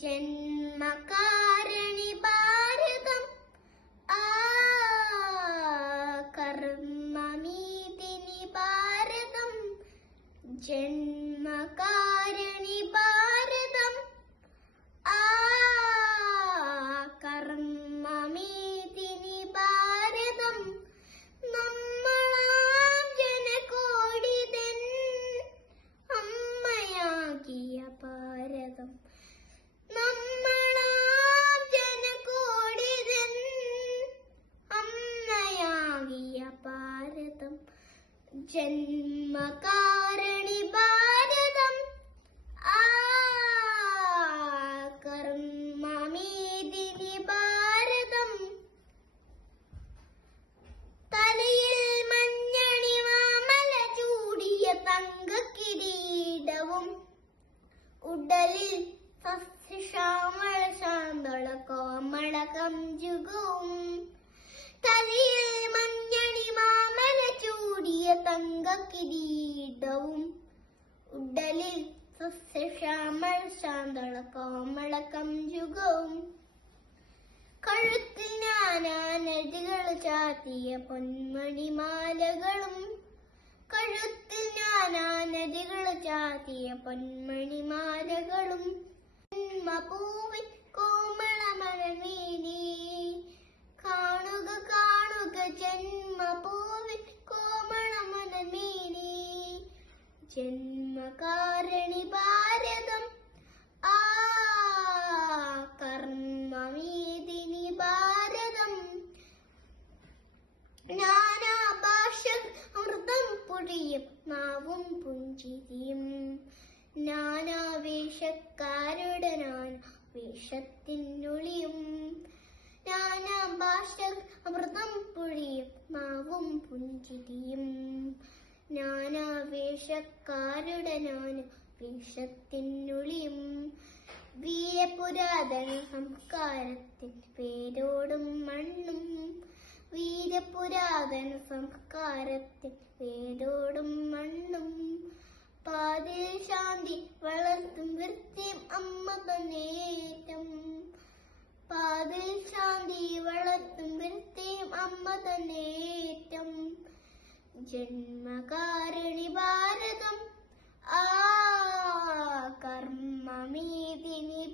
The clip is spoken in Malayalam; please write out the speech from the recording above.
ജന്മകാരണി ഭാരതം കർമ്മമീതിനി ഭാരതം ജന്മകാരണി ഭാരതം കർമ്മമീതിനി ഭാരതം നമ്മളാം ജനകോടിതൻ അമ്മയാകിയ ഭാരതം നമ്മളാം ജനകോടിതൻ അമ്മയാകിയ ഭാരതം ജന്മകാരണി ഭാരതം കർമ്മമീതിനി ഭാരതം തലയിൽ മഞ്ഞണി മാമല ചൂടിയ തങ്കക്കിരീടവും ഉടലിൽ സസ്യശ്യാമള ശാന്തള കോമള കഞ്ചുകവും തലയിൽ മഞ്ഞണി മാമല ചൂടിയ തങ്കക്കിരീടവും ഉടലിൽ സസ്യശ്യാമള ശാന്തള കോമള കഞ്ചുകവും കഴുത്തിൽ നാനാനദികൾ ചാത്തിയ പൊന്മണിമാലകളും കഴുത്തിൽ നാനാനദികൾ ചാത്തിയ പൊന്മണിമാലകളും ജന്മഭൂവിൻ കോമളമലമേനി കാണുക കാണുക ജന്മഭൂവിൻ കോമളമലമേനി ജന്മകാരണി ഭാരതം കർമ്മമീതിനി ഭാരതം നാനാഭാഷ അമൃതം പൊഴിയും നാവും പുഞ്ചിരിയും നാനാവേഷക്കാരുടെ വേഷത്തിനൊളിയും നാനാഭാഷ അമൃതം പൊഴിയും നാവും പുഞ്ചിരിയും നാനാവേഷക്കാരുടെ വേഷത്തിനൊളിയും വീരപുരാതന സംസ്കാരത്തിൻ വേരോടും മണ്ണും വീരപുരാതന സംസ്കാരത്തിൻ വേരോടും മണ്ണും പാതിൽ ശാന്തി വളർത്തും വൃത്തിയും അമ്മ തന്നേറ്റം പാതിൽ ശാന്തി വളർത്തും വൃത്തിയും അമ്മ തന്നേറ്റം ജന്മകാരണി ഭാരതം കർമ്മമീതിനി